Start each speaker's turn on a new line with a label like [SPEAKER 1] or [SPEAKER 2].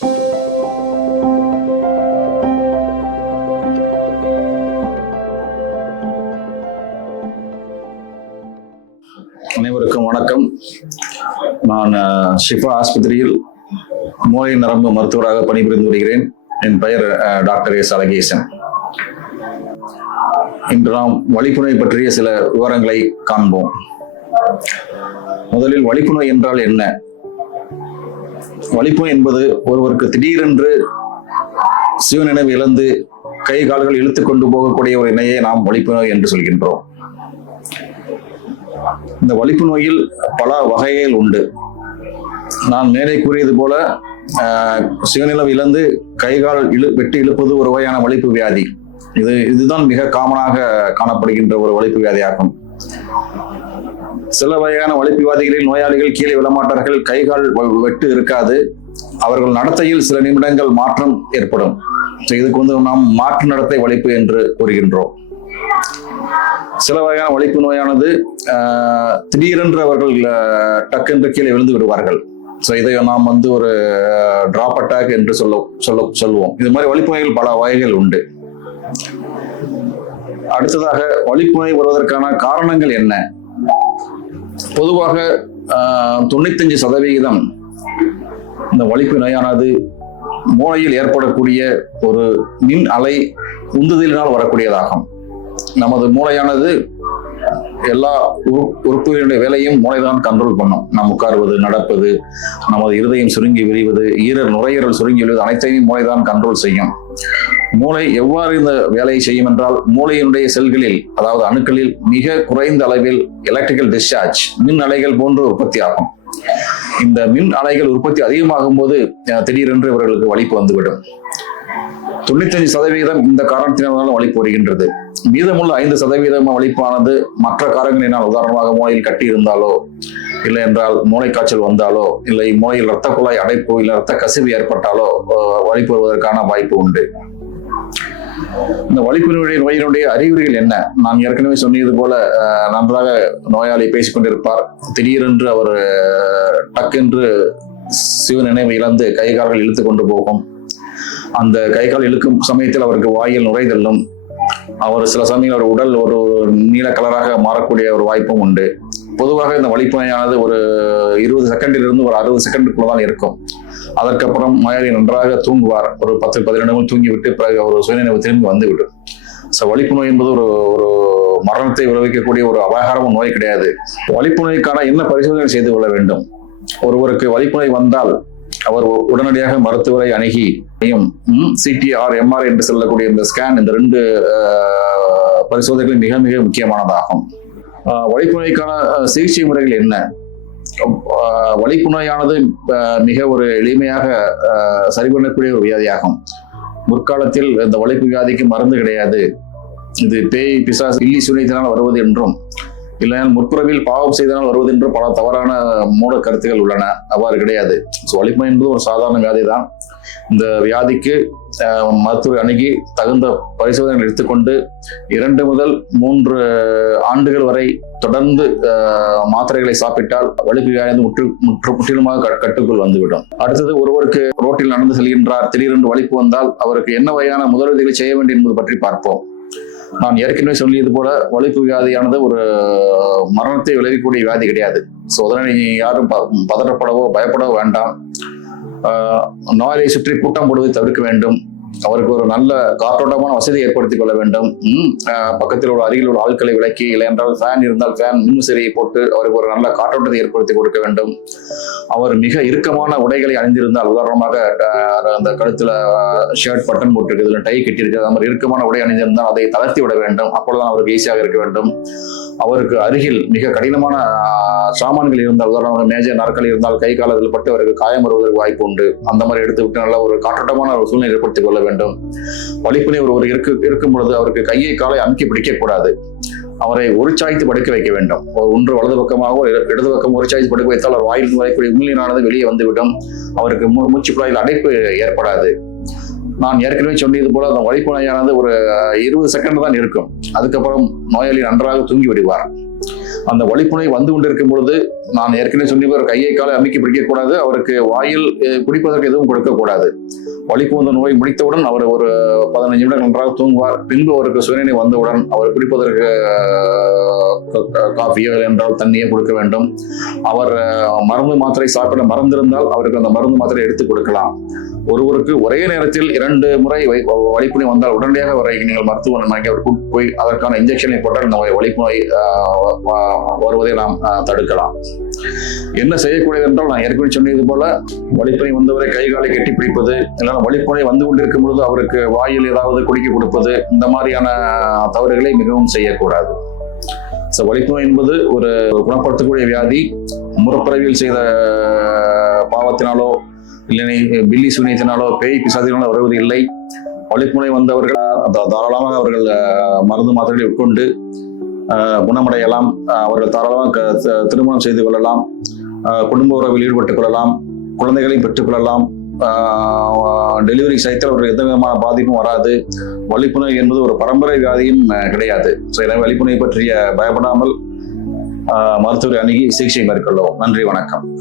[SPEAKER 1] அனைவருக்கும் வணக்கம். நான் ஷிஃபா ஆஸ்பத்திரியில் மூளை நரம்பு மருத்துவராக பணிபுரிந்து வருகிறேன். என் பெயர் டாக்டர் எஸ். அழகேசன். இன்று நாம் வழிப்புணை பற்றிய சில விவரங்களை காண்போம். முதலில் வழிப்புணை என்றால் என்ன? வலிப்பு என்பது ஒருவருக்கு திடீரென்று சிவநினைவு இழந்து கை கால்கள் இழுத்து கொண்டு போகக்கூடிய ஒரு இணையை நாம் வலிப்பு நோய் என்று சொல்கின்றோம். இந்த வலிப்பு நோயில் பல வகைகள் உண்டு. நான் மேலே கூறியது போல சிவநிலம் இழந்து கைகால் இழு வெட்டி இழுப்பது ஒரு வகையான வலிப்பு வியாதி. இது இதுதான் மிக காமனாக காணப்படுகின்ற ஒரு வலிப்பு வியாதியாகும். சில வகையான வலிப்பிவாதிகளில் நோயாளிகள் கீழே விழமாட்டார்கள் கைகால் வெட்டு இருக்காது. அவர்கள் நடத்தையில் சில நிமிடங்கள் மாற்றம் ஏற்படும். இதுக்கு வந்து நாம் மாற்று நடத்தை வலிப்பு என்று கூறுகின்றோம். சில வகையான வலிப்பு நோயானது ஆஹ், திடீரென்று அவர்கள் ஆஹ், கீழே விழுந்து விடுவார்கள். ஸோ இதை நாம் வந்து ஒரு டிராப் அட்டாக் என்று சொல்ல சொல்ல சொல்லுவோம். இது மாதிரி வலிப்பு நோய்கள் பல வகைகள் உண்டு. அடுத்ததாக வலிப்பு நோய் வருவதற்கான காரணங்கள் என்ன? பொதுவாக தொண்ணூத்தஞ்சு சதவிகிதம் இந்த வலிப்பு நோயானது மூளையில் ஏற்படக்கூடிய ஒரு மின் அலை உந்துதலினால் வரக்கூடியதாகும். நமது மூளையானது எல்லா உறு- உறுப்புகளுடைய வேலையும் மூளைதான் கண்ட்ரோல் பண்ணும். நாம் உட்காருவது நடப்பது நமது இருதயம் சுருங்கி விரிவது ஈரல் நுரையீரல் சுருங்கி விழுவது அனைத்தையும் மூளைதான் கண்ட்ரோல் செய்யும். மூளை எவ்வாறு இந்த வேலையை செய்யும் என்றால் மூளையினுடைய செல்களில் அதாவது அணுக்களில் மிக குறைந்த அளவில் எலக்ட்ரிக்கல் டிஸ்சார்ஜ் மின் அலைகள் போன்று உற்பத்தி ஆகும் இந்த மின் அலைகள் உற்பத்தி அதிகமாகும் போது திடீரென்று இவர்களுக்கு வலிப்பு வந்துவிடும். தொண்ணூத்தஞ்சு சதவீதம் இந்த காரணத்தினாலும் வலிப்பு வருகின்றது. மீதமுள்ள ஐந்து சதவீதம் வலிப்பானது மற்ற காரணங்களினால் உதாரணமாக மூளையில் கட்டி இருந்தாலோ இல்லை என்றால் மூளை காய்ச்சல் வந்தாலோ இல்லை மூளையில் இரத்த குழாய் அடைப்பு இல்லை இரத்த கசிவு ஏற்பட்டாலோ வலிப்பு வருவதற்கான வாய்ப்பு உண்டு. இந்த வலிப்பினுடைய நோயினுடைய அறிகுறிகள் என்ன? நான் ஏற்கனவே சொன்னது போல நன்றாக நோயாளி பேசிக்கொண்டிருப்பார். திடீரென்று அவர் டக்கென்று சிவ நினைவு இழந்து கை கால்கள் இழுத்து கொண்டு போகும். அந்த கை கால் இழுக்கும் சமயத்தில் அவருக்கு வாயில் நுரைதள்ளும் அவர் சில சமயம் அவர் உடல் ஒரு நீல கலராக மாறக்கூடிய ஒரு வாய்ப்பும் உண்டு. பொதுவாக இந்த வலிப்பு ஒரு இருபது செகண்டிலிருந்து ஒரு அறுபது செகண்டுக்குள்ள தான் இருக்கும். அதற்கப்புறம் நோயாளி நன்றாக தூங்குவார். ஒரு பத்து பதினெண்டு நிமிடம் தூங்கிவிட்டு பிறகு ஒரு சுயநினைவு திரும்பி வந்துவிடும். ஸோ வலிப்பு நோய் என்பது ஒரு ஒரு மரணத்தை விளைவிக்கக்கூடிய ஒரு அபகாரமும் நோய் கிடையாது. வலிப்பு நோய்க்கான என்ன பரிசோதனை செய்து கொள்ள வேண்டும்? ஒருவருக்கு வலிப்பு நோய் வந்தால் அவர் உடனடியாக மருத்துவரை அணுகி சிடிஆர் எம்ஆர் என்று சொல்லக்கூடிய இந்த ஸ்கேன் இந்த ரெண்டு அஹ், பரிசோதனைகள் மிக மிக முக்கியமானதாகும். அஹ், வலிப்பு நோய்க்கான சிகிச்சை முறைகள் என்ன? அஹ், வலிப்பு நோயானது மிக ஒரு எளிமையாக சரிபண்ணக்கூடிய சரி பண்ணக்கூடிய ஒரு வியாதியாகும். முற்காலத்தில் இந்த வலிப்பு வியாதிக்கு மருந்து கிடையாது. இது பேய் பிசாசு இல்லி சுனித்தினால் வருவது என்றும் இல்லைனால் முற்பிறவில் பாவம் செய்தனால் வருவது என்று பல தவறான மூட கருத்துகள் உள்ளன. அவ்வாறு கிடையாது. ஸோ வலிமை என்பது ஒரு சாதாரண வியாதி தான் இந்த வியாதிக்கு மருத்துவரை அணுகி தகுந்த பரிசோதனைகள் எடுத்துக்கொண்டு இரண்டு முதல் மூன்று ஆண்டுகள் வரை தொடர்ந்து மாத்திரைகளை சாப்பிட்டால் வலிப்பு வியாதி முற்று முற்று முற்றிலுமாக க- கட்டுக்குள் வந்துவிடும். அடுத்தது ஒருவருக்கு ரோட்டில் நடந்து செல்கின்றார் திடீரென்று வலிப்பு வந்தால் அவருக்கு என்ன வகையான முதலுதவிகளை செய்ய வேண்டும் என்பது பற்றி பார்ப்போம். நான் ஏற்கனவே சொல்லியது போல வலிப்பு வியாதியானது ஒரு மரணத்தை விளைவிக்கக்கூடிய வியாதி கிடையாது. ஸோ அதனால் நீங்க யாரும் ப- பயப்படவோ வேண்டாம். ஆஹ் சுற்றி கூட்டம் போடுவதை தவிர்க்க வேண்டும். அவருக்கு ஒரு நல்ல காற்றோட்டமான வசதி ஏற்படுத்திக் கொள்ள வேண்டும். பக்கத்தில் உள்ள அருகில் உள்ள ஆட்களை விளக்கி இல்லை என்றால் ஃபேன் இருந்தால் ஃபேன் மின்விசிறியை போட்டு அவருக்கு ஒரு நல்ல காற்றோட்டத்தை ஏற்படுத்தி கொடுக்க வேண்டும். அவர் மிக இறுக்கமான உடைகளை அணிந்திருந்தால் உதாரணமாக அந்த கழுத்துல ஷர்ட் பட்டன் போட்டிருக்கு இதுல டை கட்டியிருக்கு அது மாதிரி இறுக்கமான உடை அணிந்திருந்தால் அதை தளர்த்தி விட வேண்டும். அப்பொழுதுதான் அவருக்கு ஈஸியாக இருக்க வேண்டும். அவருக்கு அருகில் மிக கடினமான சாமான்கள் இருந்தால் உதாரணமாக மேஜர் நாற்காலி இருந்தால் கை காலத்தில் பட்டு அவருக்கு காயம் வருவதற்கு வாய்ப்பு உண்டு. அந்த மாதிரி எடுத்து விட்டு நல்ல ஒரு காற்றோட்டமான ஒரு சூழ்நிலை ஏற்படுத்திக் கொள்ள வேண்டும். வலிப்பினை ஒருவர் இருக்கு இருக்கும் பொழுது அவருக்கு கையை காலை அமுக்கி பிடிக்க கூடாது அவரை ஒரு சாய்த்து படுக்க வைக்க வேண்டும். ஒரு ஒன்று வலது பக்கமாக ஒரு இடது பக்கம் ஒரு சாய்த்து படுக்க வைத்தால் அவர் வாயில் வரக்கூடிய உமிழ்நீரானது வெளியே வந்துவிடும். அவருக்கு மூச்சு குழாயில் அடைப்பு ஏற்படாது. நான் ஏற்கனவே சொன்னது போல அந்த வலிப்பு நோயானது ஒரு இருபது செகண்ட் தான் இருக்கும். அதுக்கப்புறம் நோயாளி நன்றாக தூங்கி விடுவார். அந்த வழிப்புணை வந்து கொண்டிருக்கும் பொழுது நான் ஏற்கனவே சொல்லி கையை காலை அமைக்க பிடிக்கக்கூடாது. அவருக்கு வாயில் குடிப்பதற்கு எதுவும் கொடுக்கக்கூடாது. வழிப்புந்த நோய் முடித்தவுடன் அவர் ஒரு பதினஞ்சு நிமிடம் நன்றாக தூங்குவார். பின்பு அவருக்கு சுயநிலை வந்தவுடன் அவர் குடிப்பதற்கு காஃபியோ என்றால் தண்ணியோ கொடுக்க வேண்டும். அவர் மருந்து மாத்திரை சாப்பிட மறந்திருந்தால் அவருக்கு அந்த மருந்து மாத்திரை எடுத்து கொடுக்கலாம். ஒருவருக்கு ஒரே நேரத்தில் இரண்டு முறை வை- வலிப்புணை வந்தால் உடனடியாக வரை நீங்கள் மருத்துவமனைக்கு அவர் கூட்டு போய் அதற்கான இன்ஜெக்ஷனை போட்டால் இந்த வலிப்புணை வருவதை நாம் தடுக்கலாம். என்ன செய்யக்கூடியது என்றால் நான் ஏற்கனவே சொன்னது போல வலிப்புணை வந்தவரை கை காலை கட்டி பிடிப்பது இல்லைன்னா வலிப்புணை வந்து கொண்டிருக்கும் பொழுது அவருக்கு வாயில் ஏதாவது குடிக்க கொடுப்பது இந்த மாதிரியான தவறுகளை மிகவும் செய்யக்கூடாது. ஸோ வலிப்புணை என்பது ஒரு குணப்படுத்தக்கூடிய வியாதி. முறப்பிறவியில் செய்த பாவத்தினாலோ இல்லை பில்லி சூனியத்தினாலோ பேய் பிசாதினாலோ வருவது இல்லை. வழிமுறை வந்தவர்கள் தாராளமாக அவர்கள் மருந்து மாத்திரைகளை உட்கொண்டு குணமடையலாம். அவர்கள் தாராளமாக க- த- திருமணம் செய்து கொள்ளலாம். குடும்ப உறவில் ஈடுபட்டுக் கொள்ளலாம். குழந்தைகளையும் பெற்றுக்கொள்ளலாம் டெலிவரி சைத்தில் அவர்கள் எந்த விதமான பாதிப்பும் வராது. வலிப்புணை என்பது ஒரு பரம்பரை வியாதியும் கிடையாது. ஸோ எனவே வலிப்புணை பற்றிய பயப்படாமல் மருத்துவரை அணுகி சிகிச்சை மேற்கொள்ளவும். நன்றி வணக்கம்.